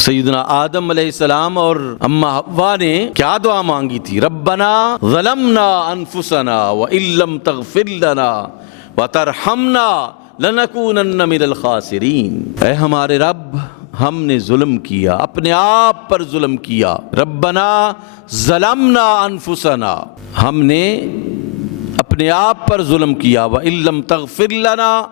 سیدنا آدم علیہ السلام اور اماں حوا نے کیا دعا مانگی تھی؟ ربنا ظلمنا انفسنا وان لم تغفر لنا وترحمنا لنکونن من الخاسرین۔ اے ہمارے رب، ہم نے ظلم کیا، اپنے آپ پر ظلم کیا۔ ربنا ظلمنا انفسنا، ہم نے اپنے آپ پر ظلم کیا۔ وَإِن لَّمْ تَغْفِرْ لَنَا،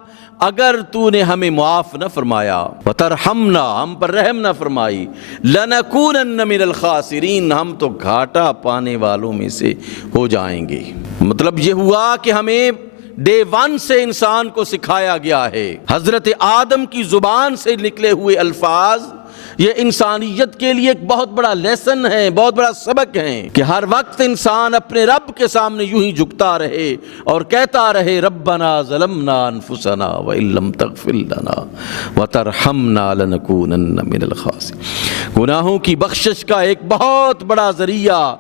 اگر تو نے ہمیں معاف نہ فرمایا، وَتَرْحَمْنَا، ہم پر رحم نہ فرمائی، لَنَكُونَنَّ مِنَ الْخَاسِرِينَ، ہم تو گھاٹا پانے والوں میں سے ہو جائیں گے۔ مطلب یہ ہوا کہ ہمیں ڈے ون سے انسان کو سکھایا گیا ہے، حضرت آدم کی زبان سے نکلے ہوئے الفاظ یہ انسانیت کے لیے ایک بہت بڑا لیسن ہے، بہت بڑا سبق ہے کہ ہر وقت انسان اپنے رب کے سامنے یوں ہی جھکتا رہے اور کہتا رہے ربنا ظلمنا انفسنا وان لم تغفر لنا وترحمنا لنکونن من الخاسرین۔ گناہوں کی بخشش کا ایک بہت بڑا ذریعہ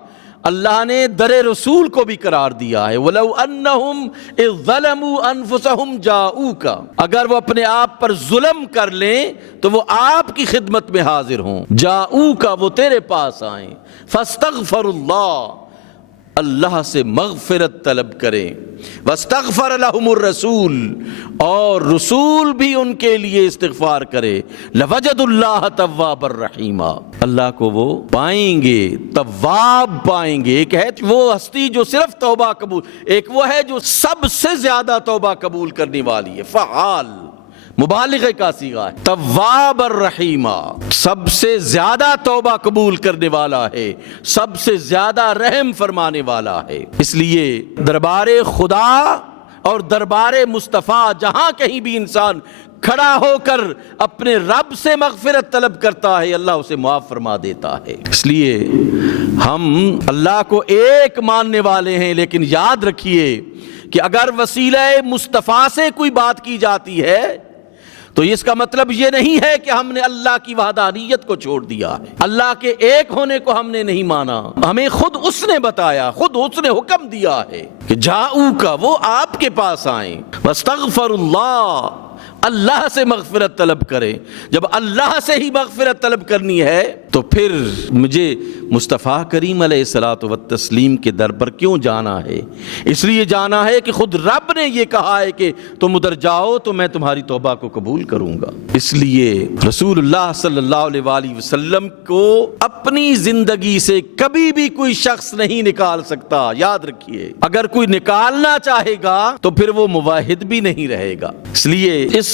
اللہ نے در رسول کو بھی قرار دیا ہے۔ وَلَوْ أَنَّهُمْ إِذْ ظَلَمُوا أَنفُسَهُمْ جَاءُوكَ، اگر وہ اپنے آپ پر ظلم کر لیں تو وہ آپ کی خدمت میں حاضر ہوں، جَاءُوكَ، وہ تیرے پاس آئیں، فَاسْتَغْفَرُوا اللَّهَ، اللہ سے مغفرت طلب کریں، واستغفر لهم الرسول، اور رسول بھی ان کے لیے استغفار کرے، لوجد اللہ توابا رحیما، اللہ کو وہ پائیں گے، تواب پائیں گے۔ ایک ہے وہ ہستی جو صرف توبہ قبول، ایک وہ ہے جو سب سے زیادہ توبہ قبول کرنے والی ہے، فعال، مبالغہ کا صیغہ ہے، تواب الرحیمہ، سب سے زیادہ توبہ قبول کرنے والا ہے، سب سے زیادہ رحم فرمانے والا ہے۔ اس لیے دربار خدا اور دربار مصطفیٰ جہاں کہیں بھی انسان کھڑا ہو کر اپنے رب سے مغفرت طلب کرتا ہے، اللہ اسے معاف فرما دیتا ہے۔ اس لیے ہم اللہ کو ایک ماننے والے ہیں، لیکن یاد رکھیے کہ اگر وسیلہ مصطفیٰ سے کوئی بات کی جاتی ہے تو اس کا مطلب یہ نہیں ہے کہ ہم نے اللہ کی وحدانیت کو چھوڑ دیا ہے، اللہ کے ایک ہونے کو ہم نے نہیں مانا۔ ہمیں خود اس نے بتایا، خود اس نے حکم دیا ہے کہ جاؤکا، وہ آپ کے پاس آئیں، واستغفر اللہ، اللہ سے مغفرت طلب کریں۔ جب اللہ سے ہی مغفرت طلب کرنی ہے تو پھر مجھے مصطفیٰ کریم علیہ الصلاۃ والتسلیم کے در پر کیوں جانا ہے؟ اس لیے جانا ہے کہ خود رب نے یہ کہا ہے کہ تم ادھر جاؤ تو میں تمہاری توبہ کو قبول کروں گا۔ اس لیے رسول اللہ صلی اللہ علیہ وآلہ وسلم کو اپنی زندگی سے کبھی بھی کوئی شخص نہیں نکال سکتا، یاد رکھیے۔ اگر کوئی نکالنا چاہے گا تو پھر وہ موحد بھی نہیں رہے گا۔ اس لیے اس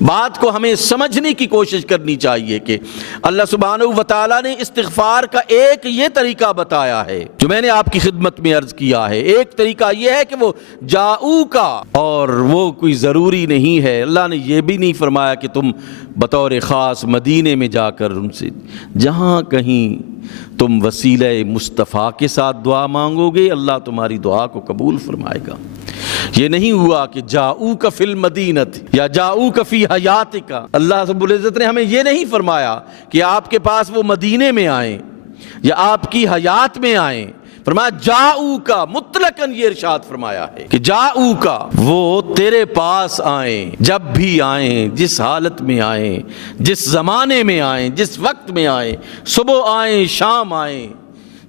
بات کو ہمیں سمجھنے کی کوشش کرنی چاہیے کہ اللہ سبحانہ و تعالیٰ نے استغفار کا ایک یہ طریقہ بتایا ہے جو میں نے آپ کی خدمت میں عرض کیا ہے۔ ایک طریقہ یہ ہے کہ وہ جاؤ کا، اور وہ کوئی ضروری نہیں ہے، اللہ نے یہ بھی نہیں فرمایا کہ تم بطور خاص مدینے میں جا کر ان سے، جہاں کہیں تم وسیلہ مصطفیٰ کے ساتھ دعا مانگو گے اللہ تمہاری دعا کو قبول فرمائے گا۔ یہ نہیں ہوا کہ جاؤک فی المدینۃ یا جاؤک فی حیاتک، اللہ رب العزت نے ہمیں یہ نہیں فرمایا کہ آپ کے پاس وہ مدینے میں آئیں یا آپ کی حیات میں آئیں، فرمایا جاؤکا، مطلقاً یہ ارشاد فرمایا ہے کہ جاؤکا، وہ تیرے پاس آئیں، جب بھی آئیں، جس حالت میں آئیں، جس زمانے میں آئیں، جس وقت میں آئیں، صبح آئیں، شام آئیں،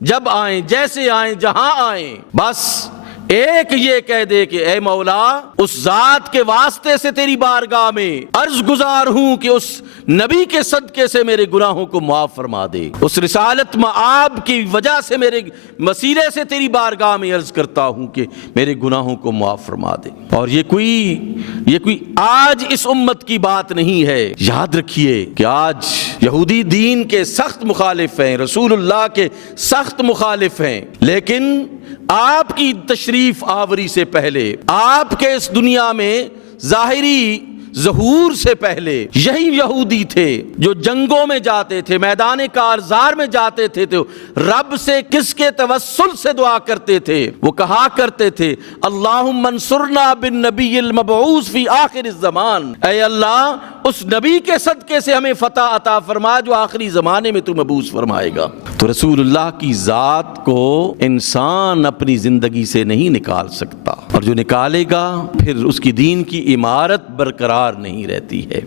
جب آئیں، جیسے آئیں، جہاں آئیں، بس ایک یہ کہہ دے کہ اے مولا، اس ذات کے واسطے سے تیری بارگاہ میں عرض گزار ہوں کہ اس نبی کے صدقے سے میرے گناہوں کو معاف فرما دے، اس رسالت مآب کی وجہ سے میرے وسیلے سے تیری بارگاہ میں عرض کرتا ہوں کہ میرے گناہوں کو معاف فرما دے۔ اور یہ کوئی آج اس امت کی بات نہیں ہے۔ یاد رکھیے کہ آج یہودی دین کے سخت مخالف ہیں، رسول اللہ کے سخت مخالف ہیں، لیکن آپ کی تشریف آوری سے پہلے، آپ کے اس دنیا میں ظاہری ظہور سے پہلے یہی یہودی تھے جو جنگوں میں جاتے تھے، میدان کارزار میں جاتے تھے تو رب سے کس کے توسل سے دعا کرتے تھے؟ وہ کہا کرتے تھے اللہم انصرنا بالنبی المبعوث فی آخر الزمان، اے اللہ اس نبی کے صدقے سے ہمیں فتح عطا فرما جو آخری زمانے میں تو مبعوث فرمائے گا۔ تو رسول اللہ کی ذات کو انسان اپنی زندگی سے نہیں نکال سکتا، اور جو نکالے گا پھر اس کی دین کی عمارت برقرار نہیں رہتی ہے۔